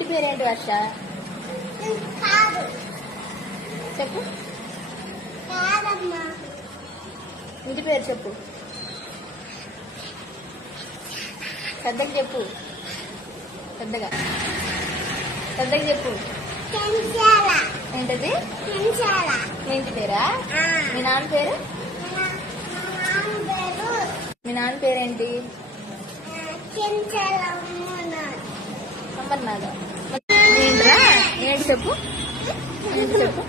ఇంటి పేరేంటి వర్ష? చెప్పు. ఇంటి పేరు చెప్పు. పెద్దగా చెప్పు. పెద్దగా చెప్పు. ఏంటది? మీ ఇంటి పేరా? మీ నాన్న పేరు? మీ నాన్న పేరేంటి? అమ్మన్నాదా? ఏంట్రా? ఏంటి చెప్పు. ఏంటి చెప్పు.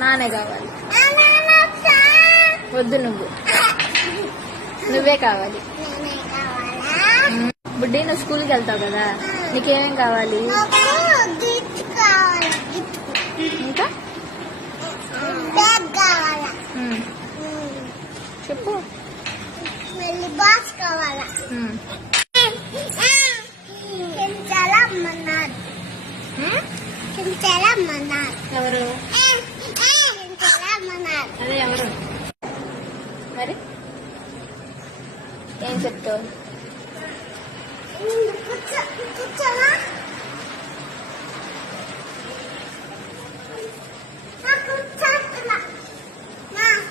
నానే కావాలి. వద్దు, నువ్వే కావాలి. బుడ్డి, నువ్వు స్కూల్కి వెళ్తావు కదా, నీకేమేం కావాలి? ఇంకా చెప్పు. బాక్స్ కావాలా? ఎవరు? అదే ఎవరు మరి? ఏం చెప్తావు?